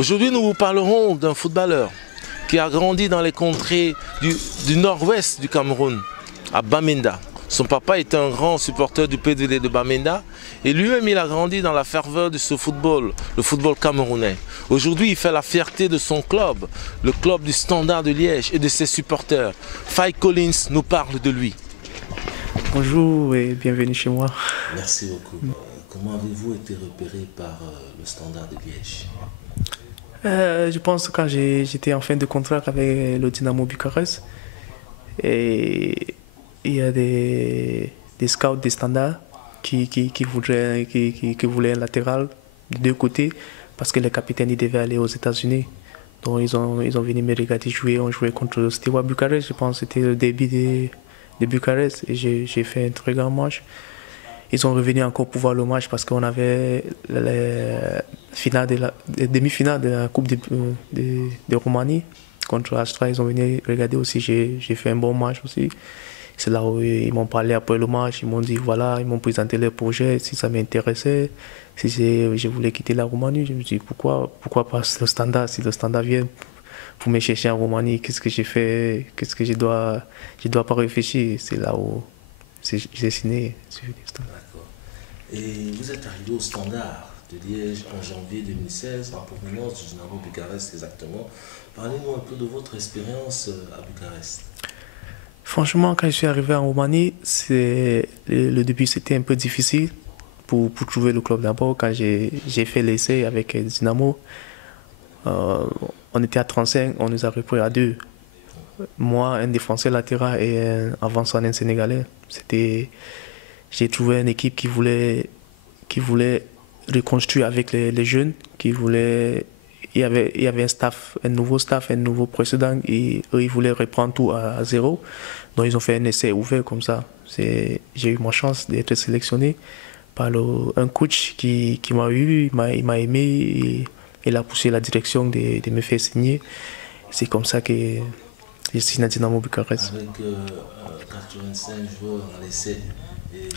Aujourd'hui, nous vous parlerons d'un footballeur qui a grandi dans les contrées du nord-ouest du Cameroun, à Bamenda. Son papa était un grand supporter du PDD de Bamenda et lui-même il a grandi dans la ferveur de ce football, le football camerounais. Aujourd'hui, il fait la fierté de son club, le club du Standard de Liège et de ses supporters. Faye Collins nous parle de lui. Bonjour et bienvenue chez moi. Merci beaucoup. Comment avez-vous été repéré par le Standard de Liège? Je pense que quand j'étais en fin de contrat avec le Dynamo Bucarest, et il y a des scouts des Standards qui voulaient un latéral de deux côtés parce que le capitaine il devait aller aux États-Unis. Donc ils ont venu me regarder jouer. On jouait contre Steaua Bucarest, je pense que c'était le début de Bucarest et j'ai fait un très grand match. Ils sont revenus encore pour voir le match parce qu'on avait les demi-finale de la Coupe de Roumanie contre Astra. Ils sont venus regarder aussi. J'ai fait un bon match aussi. C'est là où ils m'ont parlé après le match. Ils m'ont dit voilà, ils m'ont présenté leur projet, si ça m'intéressait, si je voulais quitter la Roumanie. Je me dis pourquoi pas le Standard, si le Standard vient pour me chercher en Roumanie, qu'est-ce que j'ai fait, qu'est-ce que je dois pas réfléchir. C'est là où j'ai signé. D'accord. Et vous êtes arrivé au Standard de Liège en janvier 2016, en provenance du Dynamo Bucarest exactement. Parlez-nous un peu de votre expérience à Bucarest. Franchement, quand je suis arrivé en Roumanie, le début c'était un peu difficile pour trouver le club d'abord. Quand j'ai fait l'essai avec Dynamo, on était à 35, on nous a repris à 2. Moi, un défenseur latéral et un avançant, un Sénégalais. J'ai trouvé une équipe qui voulait reconstruire avec les jeunes, il y avait un nouveau staff, un nouveau précédent, et eux, ils voulaient reprendre tout à zéro. Donc, ils ont fait un essai ouvert comme ça. J'ai eu ma chance d'être sélectionné par un coach qui m'a eu, il m'a aimé, et il a poussé la direction de me faire signer. C'est comme ça que j'ai signé à Dynamo Bucarest. Avec 85 joueurs à l'essai.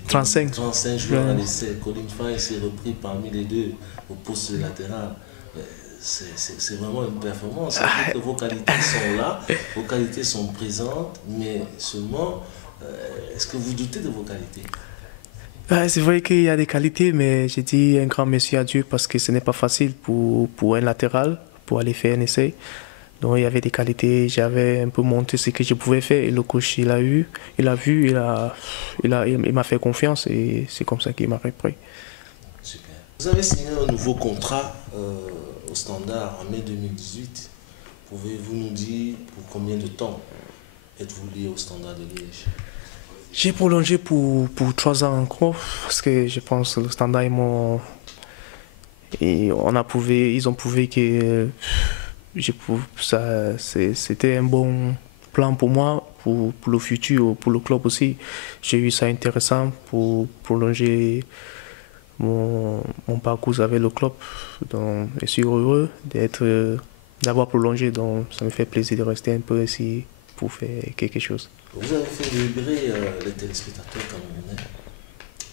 35 joueurs à l'essai. Colin Faye s'est repris parmi les deux au poste latéral. C'est vraiment une performance. Que vos qualités sont là, vos qualités sont présentes, mais seulement, est-ce que vous doutez de vos qualités? C'est vrai qu'il y a des qualités, mais j'ai dit un grand merci à Dieu parce que ce n'est pas facile pour un latéral, pour aller faire un essai. Donc il y avait des qualités, j'avais un peu montré ce que je pouvais faire et le coach il a vu, il m'a fait confiance et c'est comme ça qu'il m'a repris. Super. Vous avez signé un nouveau contrat au Standard en mai 2018. Pouvez-vous nous dire pour combien de temps êtes-vous lié au Standard de Liège? J'ai prolongé pour 3 ans encore parce que je pense que le Standard ils ont prouvé que c'était un bon plan pour moi, pour le futur, pour le club aussi. J'ai eu ça intéressant pour prolonger mon parcours avec le club. Donc, je suis heureux d'avoir prolongé, donc ça me fait plaisir de rester un peu ici pour faire quelque chose. Vous avez fait vibrer les téléspectateurs camerounais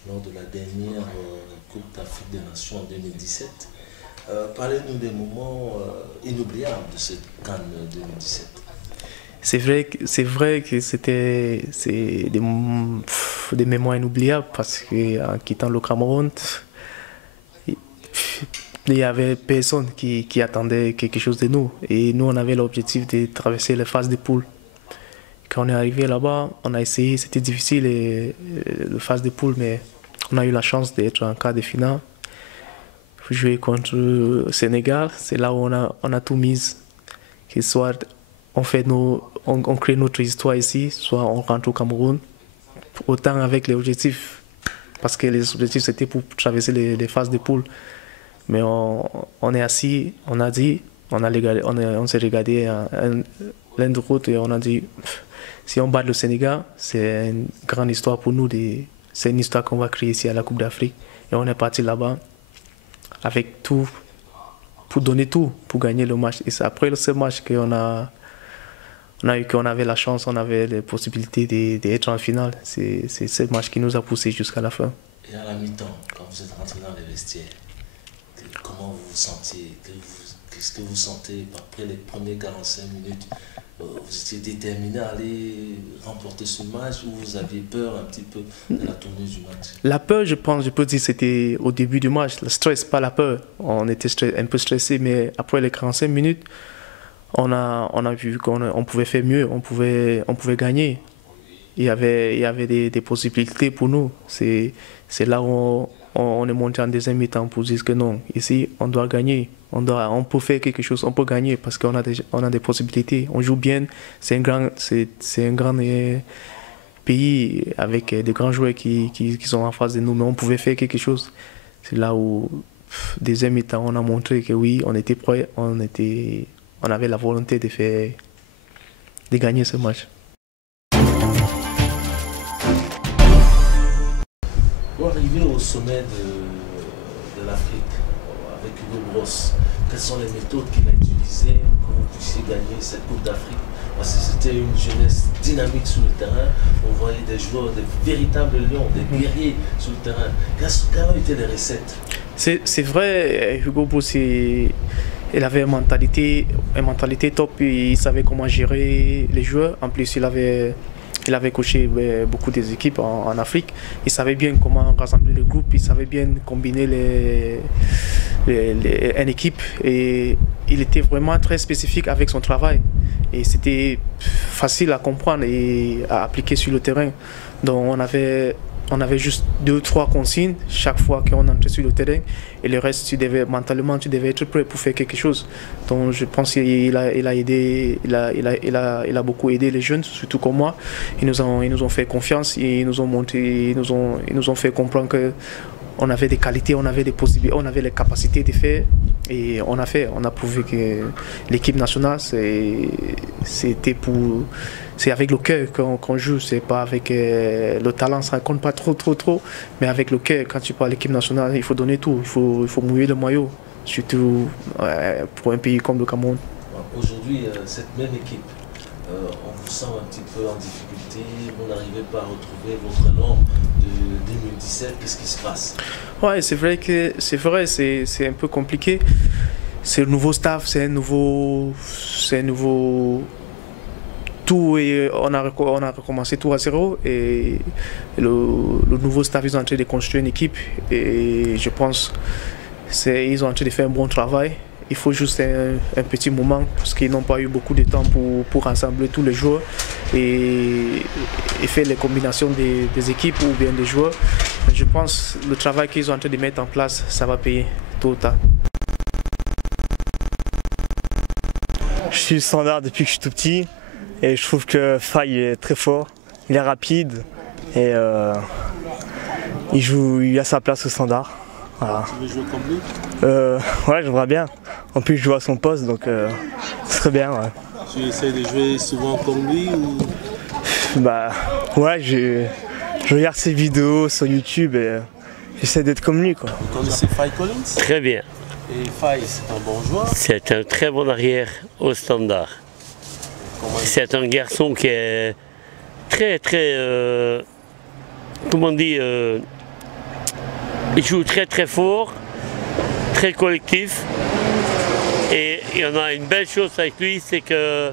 lors de la dernière Coupe d'Afrique des Nations en 2017. Parlez-nous des moments inoubliables de cette CAN 2017. C'est vrai que c'était des mémoires inoubliables parce qu'en quittant le Cameroun, il n'y avait personne qui attendait quelque chose de nous. Et nous, on avait l'objectif de traverser les phases de poule. Quand on est arrivé là-bas, on a essayé, c'était difficile, les phases de poule, mais on a eu la chance d'être en quart de finale. Jouer contre le Sénégal, c'est là où on a tout mis. Que soit on crée notre histoire ici, soit on rentre au Cameroun. Autant avec les objectifs, parce que les objectifs c'était pour traverser les phases de poule. Mais on est assis, on a dit, on s'est regardé l'un de l'autre et on a dit, si on bat le Sénégal, c'est une grande histoire pour nous. C'est une histoire qu'on va créer ici à la Coupe d'Afrique. Et on est parti là-bas avec tout, pour donner tout, pour gagner le match. Et c'est après ce match qu'on avait la chance, on avait les possibilités d'être en finale. C'est ce match qui nous a poussé jusqu'à la fin. Et à la mi-temps, quand vous êtes rentré dans les vestiaires, comment vous vous sentiez? qu'est-ce que vous sentez après les premières 45 minutes? Vous étiez déterminé à aller remporter ce match ou vous aviez peur un petit peu de la tournure du match? La peur, je pense, je peux dire, c'était au début du match. Le stress, pas la peur. On était un peu stressé, mais après les 45 minutes, on a vu qu'on pouvait faire mieux, on pouvait gagner. Il y avait des possibilités pour nous. C'est là où on est monté en deuxième mi-temps pour dire que non, ici, on doit gagner. On peut faire quelque chose, on peut gagner parce qu'on a des possibilités. On joue bien, c'est un grand pays avec des grands joueurs qui sont en face de nous, mais on pouvait faire quelque chose. C'est là où, deuxième mi-temps, on a montré que oui, on était prêts, on avait la volonté de gagner ce match. Pour arriver au sommet de l'Afrique, avec Hugo Broos, quelles sont les méthodes qu'il a utilisées pour que vous puissiez gagner cette Coupe d'Afrique? Parce que c'était une jeunesse dynamique sur le terrain. On voyait des joueurs, des véritables lions, des guerriers sur le terrain. Quelles ont été les recettes? C'est vrai, Hugo Broos, il avait une mentalité top. Il savait comment gérer les joueurs. En plus, il avait coaché beaucoup des équipes en Afrique. Il savait bien comment rassembler le groupe, il savait bien combiner une équipe. Et il était vraiment très spécifique avec son travail. Et c'était facile à comprendre et à appliquer sur le terrain. Donc on avait juste 2-3 consignes chaque fois qu'on entrait sur le terrain. Et le reste, mentalement, tu devais être prêt pour faire quelque chose. Donc je pense qu'il a beaucoup aidé les jeunes, surtout comme moi. Ils nous ont fait confiance, ils nous ont fait comprendre qu'on avait des qualités, on avait des possibilités, on avait les capacités de faire. Et on a prouvé que l'équipe nationale, c'est avec le cœur qu'on joue, c'est pas avec le talent, ça ne compte pas trop, mais avec le cœur. Quand tu parles de l'équipe nationale, il faut donner tout, il faut mouiller le maillot, surtout pour un pays comme le Cameroun. Aujourd'hui, cette même équipe, on vous sent un petit peu en difficulté, vous n'arrivez pas à retrouver votre nom de 2017, qu'est-ce qui se passe? Ouais, c'est vrai, c'est un peu compliqué. C'est le nouveau staff, c'est un nouveau tout, et on a recommencé tout à zéro. Et le nouveau staff, ils sont en train de construire une équipe et je pense qu'ils sont en train de faire un bon travail. Il faut juste un petit moment parce qu'ils n'ont pas eu beaucoup de temps pour rassembler tous les joueurs et faire les combinations des équipes ou bien des joueurs. Je pense que le travail qu'ils sont en train de mettre en place, ça va payer tôt ou tard. Je suis le Standard depuis que je suis tout petit et je trouve que Faye est très fort, il est rapide et il a sa place au Standard. Voilà. Tu veux jouer comme lui? Ouais, j'aimerais bien. En plus, je joue à son poste, donc ce serait bien. Ouais. Tu essaies de jouer souvent comme lui ou... Bah, ouais, je regarde ses vidéos sur YouTube et j'essaie d'être comme lui, quoi. Vous connaissez Faye Collins? Très bien. Et Faye, c'est un bon joueur? C'est un très bon arrière au Standard. C'est un garçon qui est très, comment on dit, il joue très très fort, très collectif. Et il y en a une belle chose avec lui, c'est que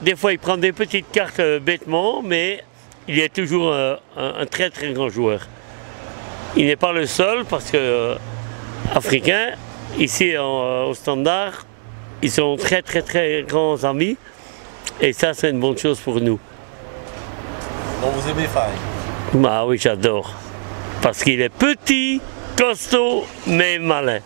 des fois il prend des petites cartes bêtement, mais il est toujours un très très grand joueur. Il n'est pas le seul parce que africains, ici au Standard, ils sont très très très grands amis. Et ça, c'est une bonne chose pour nous. Donc vous aimez Faye? Bah oui, j'adore. Parce qu'il est petit, costaud, mais malin.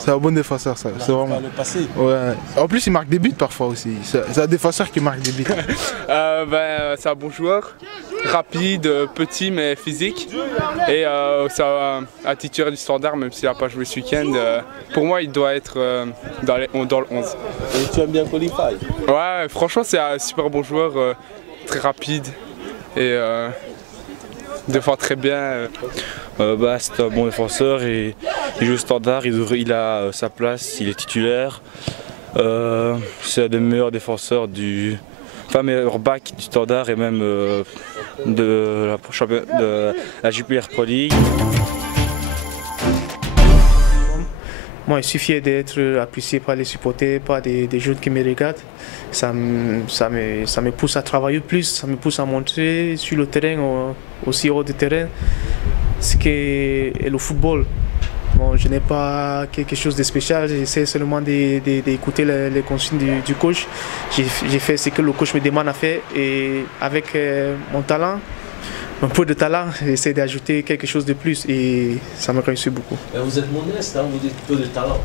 C'est un bon défenseur, ça. C'est vraiment. Le passé. Ouais. En plus, il marque des buts parfois aussi. C'est un défenseur qui marque des buts. C'est un bon joueur, rapide, petit mais physique. Et c'est un titulaire du Standard, même s'il n'a pas joué ce week-end. Pour moi, il doit être dans le 11. Et tu aimes bien Colin Faye? Ouais, franchement, c'est un super bon joueur, très rapide et défend très bien. C'est un bon défenseur et il joue au Standard, il a sa place, il est titulaire. C'est un des meilleurs défenseurs meilleur back du Standard et même de la Jupiler Pro League. Moi, je suis fier d'être apprécié par les supporters, par des jeunes qui me regardent. Ça me pousse à travailler plus, ça me pousse à montrer sur le terrain, aussi hors du terrain, ce qu'est le football. Bon, je n'ai pas quelque chose de spécial, j'essaie seulement d'écouter les consignes du coach. J'ai fait ce que le coach me demande à faire et avec mon talent, un peu de talent, j'essaie d'ajouter quelque chose de plus et ça me réussit beaucoup. Vous êtes modeste, hein, vous dites peu de talent.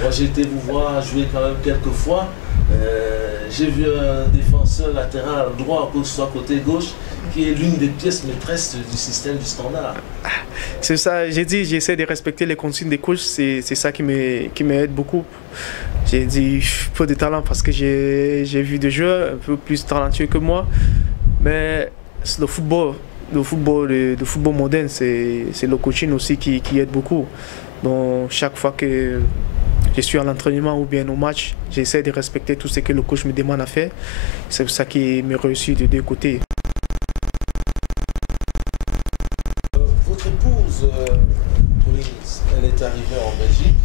Moi j'ai été vous voir jouer quand même quelques fois. J'ai vu un défenseur latéral droit, que ce soit côté gauche, qui est l'une des pièces maîtresses du système du Standard. C'est ça, j'ai dit, j'essaie de respecter les consignes des coachs, c'est ça qui m'aide beaucoup. J'ai dit peu de talent parce que j'ai vu des joueurs un peu plus talentueux que moi, mais le football moderne, c'est le coaching aussi qui aide beaucoup. Donc chaque fois que je suis à l'entraînement ou bien au match, j'essaie de respecter tout ce que le coach me demande à faire. C'est ça qui me réussit de deux côtés. Votre épouse, Pauline, elle est arrivée en Belgique.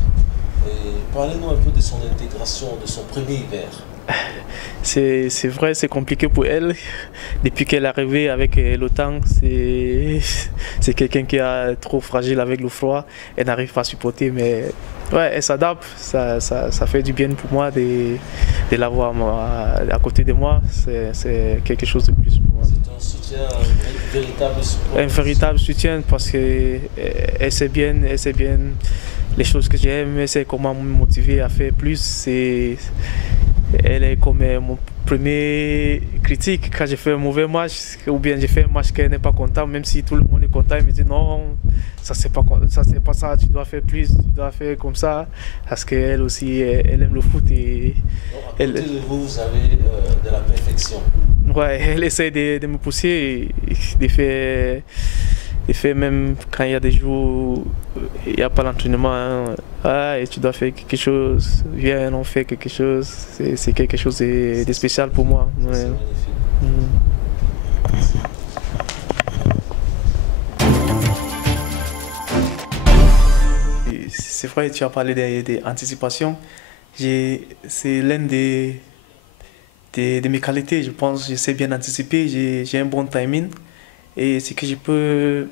Parlez-nous un peu de son intégration, de son premier hiver. C'est vrai, c'est compliqué pour elle. Depuis qu'elle est arrivée avec le temps, c'est quelqu'un qui est trop fragile avec le froid. Elle n'arrive pas à supporter, mais ouais, elle s'adapte. Ça fait du bien pour moi de l'avoir à côté de moi. C'est quelque chose de plus pour moi. C'est un soutien, un véritable support. Un véritable soutien parce qu'elle sait bien les choses que j'aime, elle sait comment me motiver à faire plus. Elle est comme mon premier critique quand j'ai fait un mauvais match ou bien j'ai fait un match qu'elle n'est pas content, même si tout le monde est content, elle me dit non, ça c'est pas ça, tu dois faire plus, tu dois faire comme ça, parce qu'elle aussi elle aime le foot et donc, à côté de vous, vous avez de la perfection. Ouais, elle essaie de me pousser et de faire même quand il y a des jours où il n'y a pas l'entraînement, hein. Ah, et tu dois faire quelque chose, viens, on fait quelque chose, c'est quelque chose de spécial pour moi. Ouais. C'est magnifique. C'est vrai, tu as parlé des anticipations. C'est l'une de mes qualités, je pense. Je sais bien anticiper, j'ai un bon timing. Et ce que je peux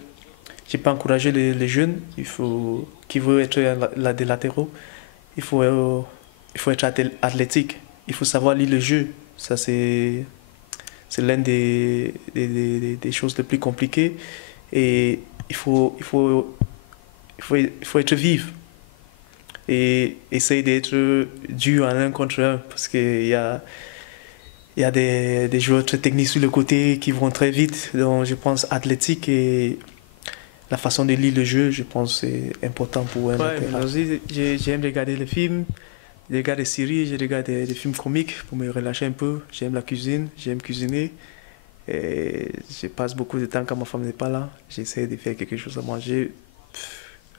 encourager les jeunes qui veulent être des latéraux, il faut être athlétique, il faut savoir lire le jeu. Ça, c'est l'une des choses les plus compliquées. Et il faut être vif et essayer d'être dur en un contre un parce qu'il y a des joueurs très techniques sur le côté qui vont très vite. Donc je pense athlétique et la façon de lire le jeu, je pense c'est important pour un latéral. J'aime regarder les films, je regarde des séries, je regarde des films comiques pour me relâcher un peu. J'aime la cuisine, j'aime cuisiner. Et je passe beaucoup de temps quand ma femme n'est pas là. J'essaie de faire quelque chose à manger.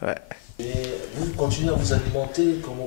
Ouais. Et vous continuez à vous alimenter comme au